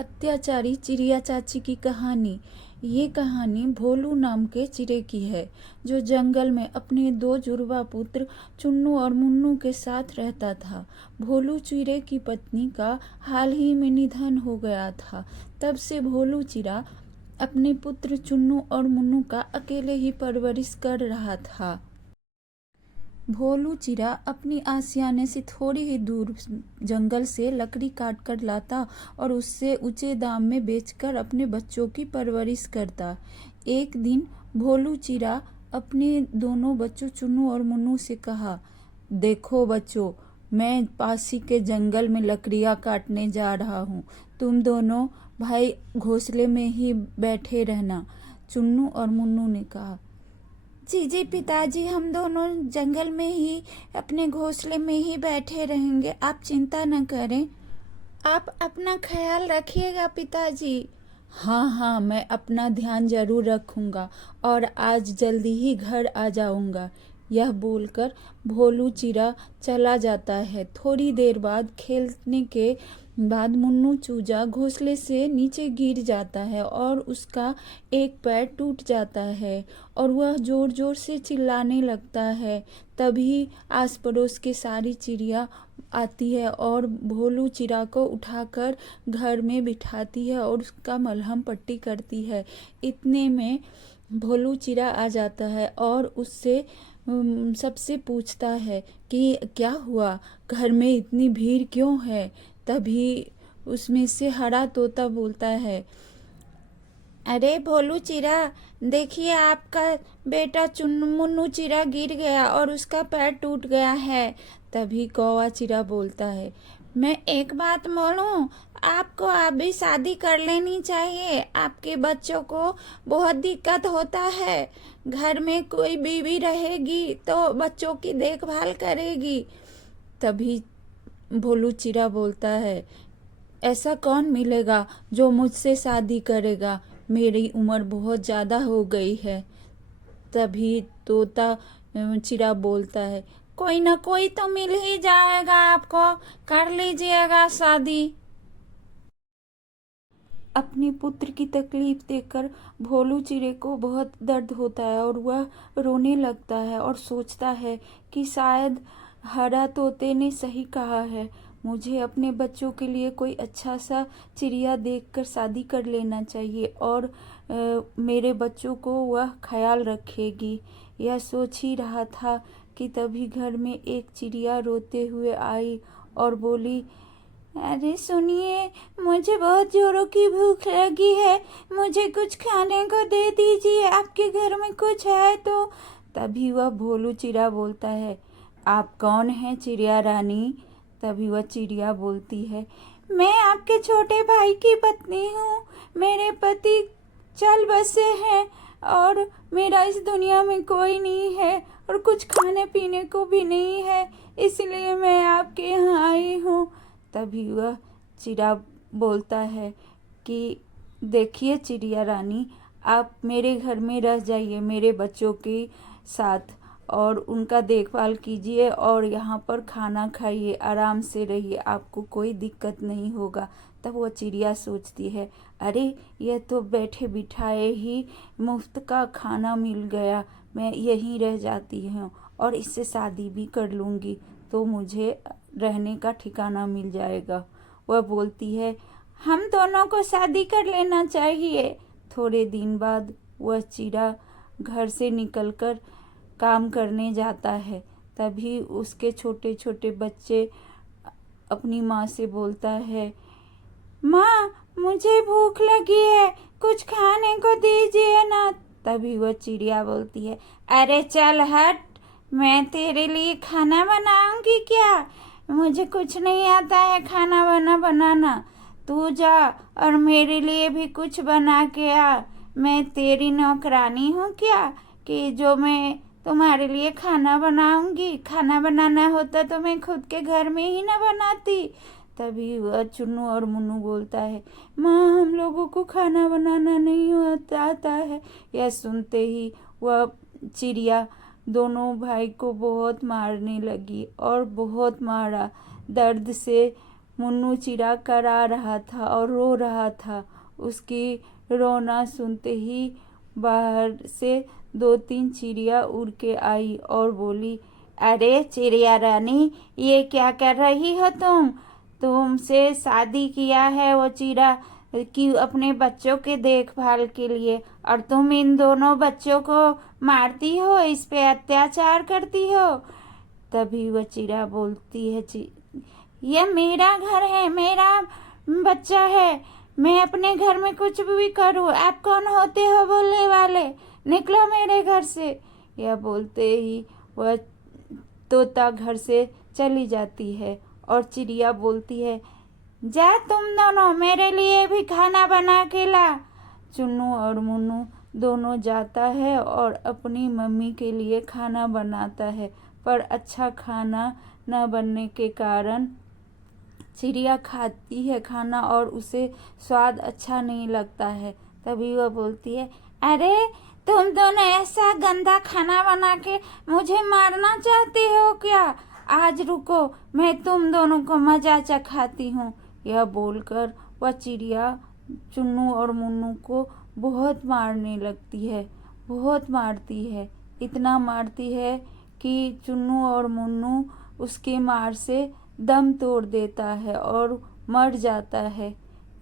अत्याचारी चिड़िया चाची की कहानी। ये कहानी भोलू नाम के चिड़े की है, जो जंगल में अपने दो जुड़वा पुत्र चुन्नू और मुन्नू के साथ रहता था। भोलू चिड़े की पत्नी का हाल ही में निधन हो गया था। तब से भोलू चिड़ा अपने पुत्र चुन्नू और मुन्नू का अकेले ही परवरिश कर रहा था। भोलू चिड़ा अपनी आशियाने से थोड़ी ही दूर जंगल से लकड़ी काट कर लाता और उससे ऊंचे दाम में बेचकर अपने बच्चों की परवरिश करता। एक दिन भोलू चिड़ा अपने दोनों बच्चों चुन्नू और मुन्नू से कहा, देखो बच्चों, मैं पासी के जंगल में लकड़ियाँ काटने जा रहा हूँ। तुम दोनों भाई घोंसले में ही बैठे रहना। चुन्नू और मुन्नू ने कहा, जी जी पिताजी, हम दोनों जंगल में ही अपने घोंसले में ही बैठे रहेंगे, आप चिंता न करें। आप अपना ख्याल रखिएगा पिताजी। हाँ हाँ, मैं अपना ध्यान जरूर रखूंगा और आज जल्दी ही घर आ जाऊंगा। यह बोलकर भोलू चिड़ा चला जाता है। थोड़ी देर बाद खेलने के बाद मुन्नू चूजा घोंसले से नीचे गिर जाता है और उसका एक पैर टूट जाता है और वह जोर जोर से चिल्लाने लगता है। तभी आस पड़ोस के सारी चिड़िया आती है और भोलू चिड़ा को उठाकर घर में बिठाती है और उसका मलहम पट्टी करती है। इतने में भोलू चिड़ा आ जाता है और उससे सबसे पूछता है कि क्या हुआ, घर में इतनी भीड़ क्यों है। तभी उसमें से हरा तोता बोलता है, अरे भोलू चिड़ा, देखिए आपका बेटा मुन्नू चिड़ा गिर गया और उसका पैर टूट गया है। तभी कौवा चिड़ा बोलता है, मैं एक बात बोलूं, आपको अभी शादी कर लेनी चाहिए। आपके बच्चों को बहुत दिक्कत होता है। घर में कोई बीवी रहेगी तो बच्चों की देखभाल करेगी। तभी भोलू चिड़ा बोलता है, ऐसा कौन मिलेगा जो मुझसे शादी करेगा, मेरी उम्र बहुत ज़्यादा हो गई है। तभी तोता चिड़ा बोलता है, कोई ना कोई तो मिल ही जाएगा आपको, कर लीजिएगा शादी। अपने पुत्र की तकलीफ देखकर भोलू चिड़े को बहुत दर्द होता है और वह रोने लगता है और सोचता है कि शायद हरा तोते ने सही कहा है, मुझे अपने बच्चों के लिए कोई अच्छा सा चिड़िया देखकर शादी कर लेना चाहिए और मेरे बच्चों को वह ख्याल रखेगी। यह सोच ही रहा था कि तभी घर में एक चिड़िया रोते हुए आई और बोली, अरे सुनिए, मुझे बहुत जोरों की भूख लगी है, मुझे कुछ खाने को दे दीजिए, आपके घर में कुछ है तो। तभी वह भोलू चिड़ा बोलता है, आप कौन हैं चिड़िया रानी। तभी वह चिड़िया बोलती है, मैं आपके छोटे भाई की पत्नी हूँ। मेरे पति चल बसे हैं और मेरा इस दुनिया में कोई नहीं है और कुछ खाने पीने को भी नहीं है, इसलिए मैं आपके यहाँ आई हूँ। तभी वह चिड़ा बोलता है कि देखिए चिड़िया रानी, आप मेरे घर में रह जाइए मेरे बच्चों के साथ और उनका देखभाल कीजिए और यहाँ पर खाना खाइए, आराम से रहिए, आपको कोई दिक्कत नहीं होगा। तब वह चिड़िया सोचती है, अरे यह तो बैठे बिठाए ही मुफ्त का खाना मिल गया, मैं यहीं रह जाती हूँ और इससे शादी भी कर लूँगी तो मुझे रहने का ठिकाना मिल जाएगा। वह बोलती है, हम दोनों को शादी कर लेना चाहिए। थोड़े दिन बाद वह चिड़ा घर से निकलकर काम करने जाता है। तभी उसके छोटे छोटे बच्चे अपनी माँ से बोलता है, माँ मुझे भूख लगी है, कुछ खाने को दीजिए ना। तभी वह चिड़िया बोलती है, अरे चल हट, मैं तेरे लिए खाना बनाऊंगी क्या, मुझे कुछ नहीं आता है खाना बनाना। तू जा और मेरे लिए भी कुछ बना के आ, मैं तेरी नौकरानी हूँ क्या कि जो मैं तुम्हारे लिए खाना बनाऊंगी। खाना बनाना होता तो मैं खुद के घर में ही ना बनाती। तभी वह चुन्नू और मुन्नू बोलता है, माँ हम लोगों को खाना बनाना नहीं आता है। यह सुनते ही वह चिड़िया दोनों भाई को बहुत मारने लगी और बहुत मारा। दर्द से मुन्नू चिड़ा करा रहा था और रो रहा था। उसकी रोना सुनते ही बाहर से 2-3 चिड़िया उड़ के आई और बोली, अरे चिड़िया रानी, ये क्या कर रही हो तुम? तुमसे शादी किया है वो चिड़ा कि अपने बच्चों के देखभाल के लिए, और तुम इन दोनों बच्चों को मारती हो, इस पे अत्याचार करती हो। तभी वह चिड़ा बोलती है, यह मेरा घर है, मेरा बच्चा है, मैं अपने घर में कुछ भी करूं, आप कौन होते हो बोलने वाले, निकलो मेरे घर से। यह बोलते ही वह तोता घर से चली जाती है और चिड़िया बोलती है, जा तुम दोनों मेरे लिए भी खाना बना के ला। चुन्नू और मुन्नू दोनों जाता है और अपनी मम्मी के लिए खाना बनाता है, पर अच्छा खाना न बनने के कारण चिड़िया खाती है खाना और उसे स्वाद अच्छा नहीं लगता है। तभी वह बोलती है, अरे तुम दोनों ऐसा गंदा खाना बना के मुझे मारना चाहते हो क्या? आज रुको, मैं तुम दोनों को मजा चखाती हूँ। यह बोलकर वह चिड़िया चुन्नू और मुन्नू को बहुत मारने लगती है, बहुत मारती है। इतना मारती है कि चुन्नू और मुन्नू उसके मार से दम तोड़ देता है और मर जाता है।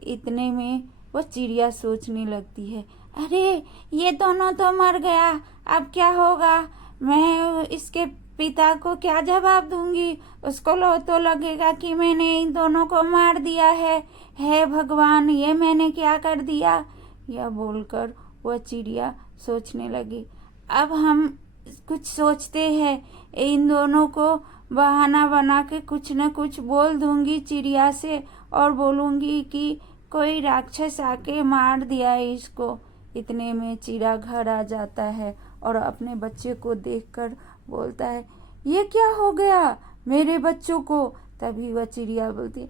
इतने में वह चिड़िया सोचने लगती है, अरे ये दोनों तो मर गया, अब क्या होगा? मैं इसके पिता को क्या जवाब दूंगी? उसको तो लगेगा कि मैंने इन दोनों को मार दिया है। हे भगवान, ये मैंने क्या कर दिया? यह बोलकर वह चिड़िया सोचने लगी, अब हम कुछ सोचते हैं, इन दोनों को बहाना बना के कुछ न कुछ बोल दूंगी चिड़िया से और बोलूंगी कि कोई राक्षस आके मार दिया है इसको। इतने में चिड़ा घर आ जाता है और अपने बच्चे को देखकर बोलता है, ये क्या हो गया मेरे बच्चों को? तभी वह चिड़िया बोलती,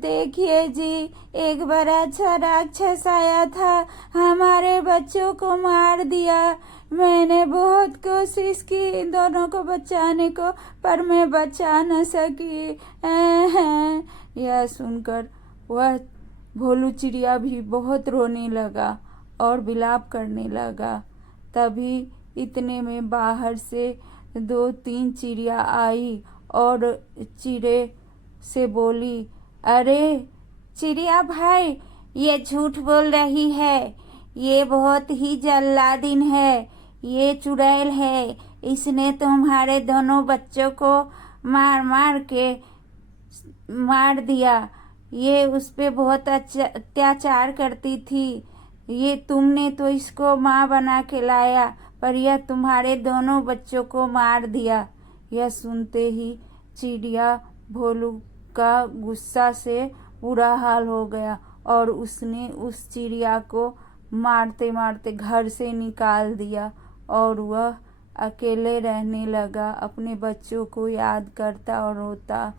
देखिए जी, एक बड़ा अच्छा राक्षस आया था, हमारे बच्चों को मार दिया। मैंने बहुत कोशिश की इन दोनों को बचाने को, पर मैं बचा न सकी। यह सुनकर वह भोलू चिड़िया भी बहुत रोने लगा और विलाप करने लगा। तभी इतने में बाहर से 2-3 चिड़िया आई और चिड़े से बोली, अरे चिड़िया भाई, ये झूठ बोल रही है, ये बहुत ही जल्लादिन है, ये चुड़ैल है, इसने तुम्हारे दोनों बच्चों को मार मार के मार दिया। ये उस पे बहुत अत्याचार करती थी, ये तुमने तो इसको माँ बना के लाया, पर यह तुम्हारे दोनों बच्चों को मार दिया। यह सुनते ही चिड़िया भोलू का गुस्सा से बुरा हाल हो गया और उसने उस चिड़िया को मारते मारते घर से निकाल दिया और वह अकेले रहने लगा, अपने बच्चों को याद करता और रोता।